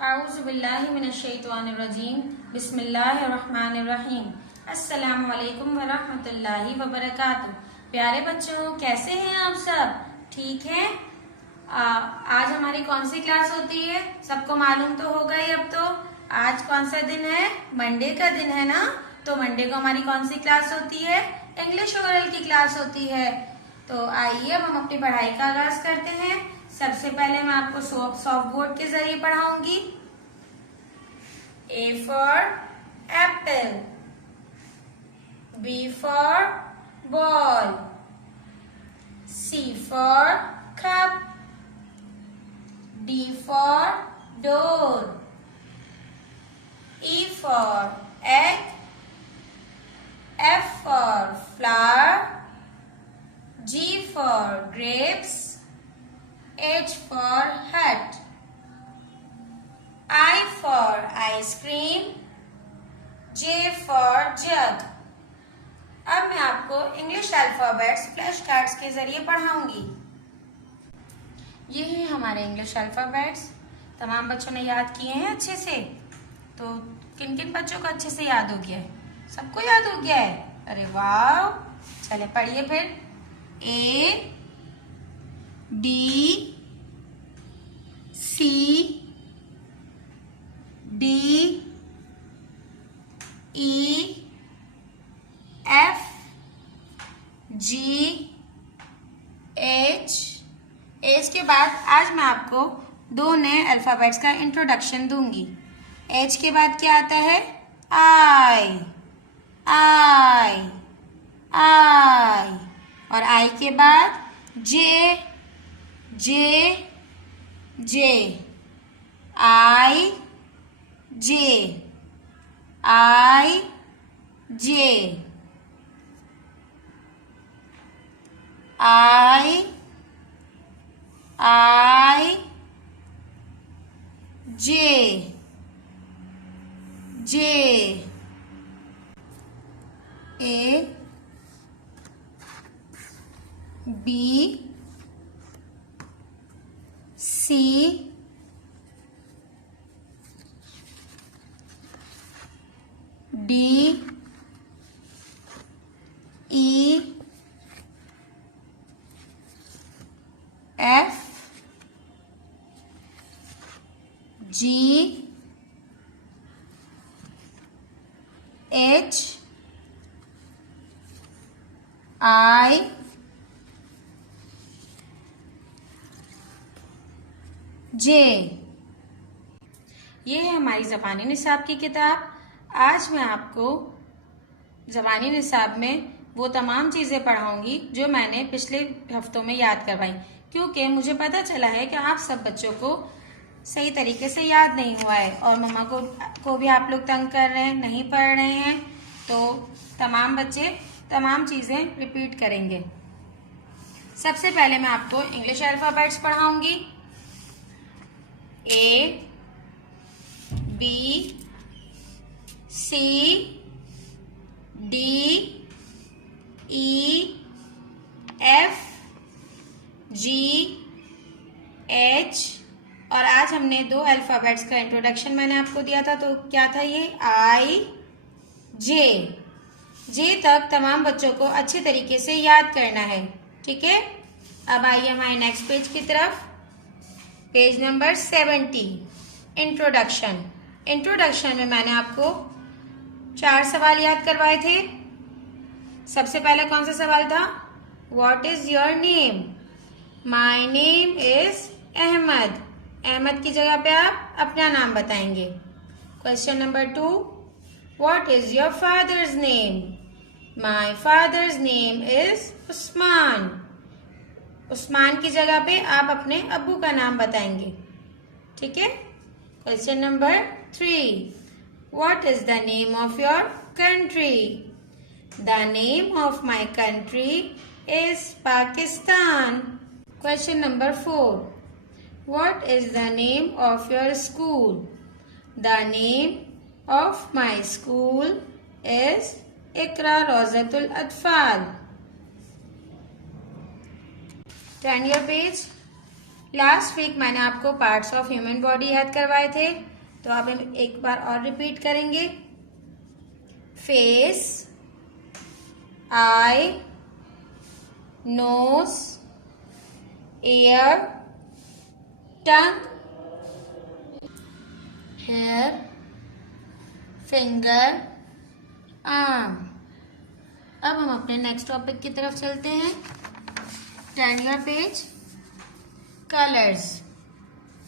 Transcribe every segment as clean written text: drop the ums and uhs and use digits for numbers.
आऊज़ुबिल्लाहिमिनश्शैतानिर्रजीम बिस्मिल्लाहिर्रहमानिर्रहीम अस्सलामु अलैकुम वरहमतुल्लाहि वबरकातुहू। प्यारे बच्चों, कैसे हैं आप सब? ठीक हैं? आज हमारी कौन सी क्लास होती है? सबको मालूम तो होगा ही अब तो। आज कौन सा दिन है? मंडे का दिन है ना। तो मंडे को हमारी कौन सी क्लास होती है? इंग्लिश ओरल की क्लास होती है। तो आइए अब हम अपनी पढ़ाई का आगाज करते हैं। सबसे पहले मैं आपको सॉफ्ट बोर्ड के जरिए पढ़ाऊंगी। A for apple, B for ball, C for cup, D for door, E for egg, F for flower, G for grapes, H for hat, I for ice cream, J for jug। अब मैं आपको English alphabets flash cards के जरिए पढ़ाऊंगी। ये हैं हमारे English alphabets. तमाम बच्चों ने याद किए हैं अच्छे से। तो किन किन बच्चों को अच्छे से याद हो गया है? सबको याद हो गया है? अरे वाह! चले पढ़िए फिर। A, D, C, D, E, F, G, H। के बाद आज मैं आपको दो नए अल्फाबेट्स का इंट्रोडक्शन दूंगी। H के बाद क्या आता है? I, और I के बाद J, I, J, A, B, C, D, E, F, G, H, I, J। ये है हमारी ज़बानी निसाब की किताब। आज मैं आपको ज़बानी निसाब में वो तमाम चीज़ें पढ़ाऊंगी जो मैंने पिछले हफ्तों में याद करवाई, क्योंकि मुझे पता चला है कि आप सब बच्चों को सही तरीके से याद नहीं हुआ है और मम्मा को भी आप लोग तंग कर रहे हैं, नहीं पढ़ रहे हैं। तो तमाम बच्चे तमाम चीज़ें रिपीट करेंगे। सबसे पहले मैं आपको इंग्लिश अल्फाबेट्स पढ़ाऊंगी। A, B, C, D, E, F, G, H। और आज हमने दो अल्फाबेट्स का इंट्रोडक्शन मैंने आपको दिया था। तो क्या था ये? I, J तक तमाम बच्चों को अच्छे तरीके से याद करना है। ठीक है? अब आइए हमारे नेक्स्ट पेज की तरफ। Page number 70, introduction. इंट्रोडक्शन में मैंने आपको 4 सवाल याद करवाए थे। सबसे पहले कौन सा सवाल था? What is your name? My name is Ahmad. Ahmad की जगह पे आप अपना नाम बताएंगे। Question number 2, What is your father's name? My father's name is Usman. Usman की जगह पे आप अपने अब्बू का नाम बताएंगे। ठीक है? Question number 3, What is the name of your country? The name of my country is Pakistan. Question number 4, What is the name of your school? The name of my school is Iqra Rozatul Atfal. Turn your page. Last week मैंने आपको parts of human body याद करवाए थे। तो अब हम एक बार और रिपीट करेंगे। Face, eye, nose, ear, tongue, hair, finger, arm. अब हम अपने नेक्स्ट टॉपिक की तरफ चलते हैं। Turn your page. Colours,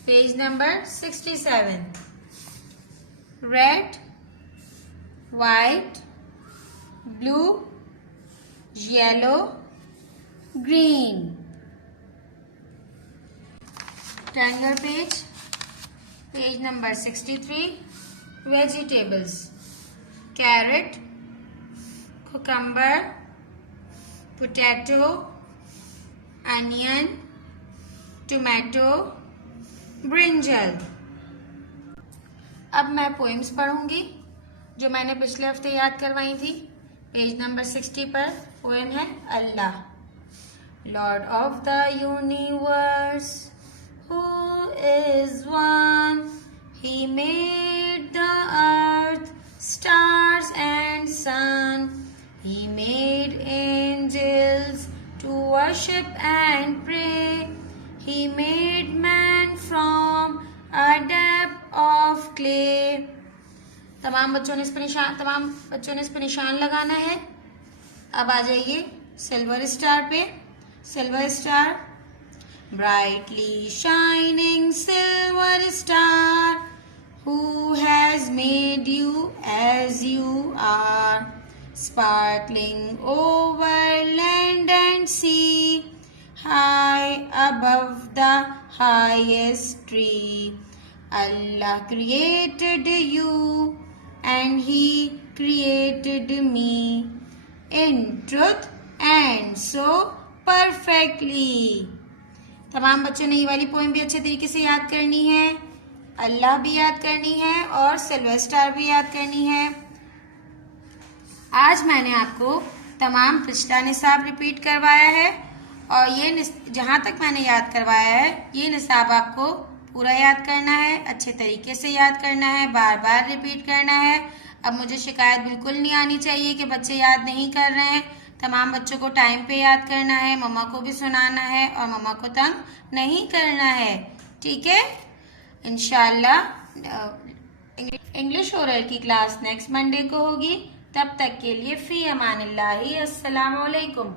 page number 67। Red, white, blue, yellow, green. Turn your page. Page number 63। Vegetables, carrot, cucumber, potato, onion, tomato, brinjal। अब मैं poems पढ़ूंगी जो मैंने पिछले हफ्ते याद करवाई थी। पेज नंबर 60 पर पोएम है Allah. Lord of the universe, who is one, he made the earth, stars and sun. He made angels to worship and pray. He made man from a depth of clay. तमाम बच्चों ने इस पर निशान लगाना है। अब आ जाइए सिल्वर स्टार पे। Silver star, brightly shining silver star, who has made you as you are, sparkling over land and sea, high above the highest tree. Allah created you and He created me in truth and so perfectly. तमाम बच्चों ने ये वाली poem भी अच्छे तरीके से याद करनी है। अल्लाह भी याद करनी है और सिल्वर स्टार भी याद करनी है। आज मैंने आपको तमाम पिछला निसाब रिपीट करवाया है और ये जहाँ तक मैंने याद करवाया है ये निसाब आपको पूरा याद करना है, अच्छे तरीके से याद करना है, बार बार रिपीट करना है। अब मुझे शिकायत बिल्कुल नहीं आनी चाहिए कि बच्चे याद नहीं कर रहे हैं। तमाम बच्चों को टाइम पे याद करना है, मम्मा को भी सुनाना है और मम्मा को तंग नहीं करना है। ठीक है, इंशाल्लाह इंग्लिश ओरल की क्लास नेक्स्ट मंडे को होगी। तब तक के लिए फी अमानिल्लाही, अस्सलाम वालेकुम।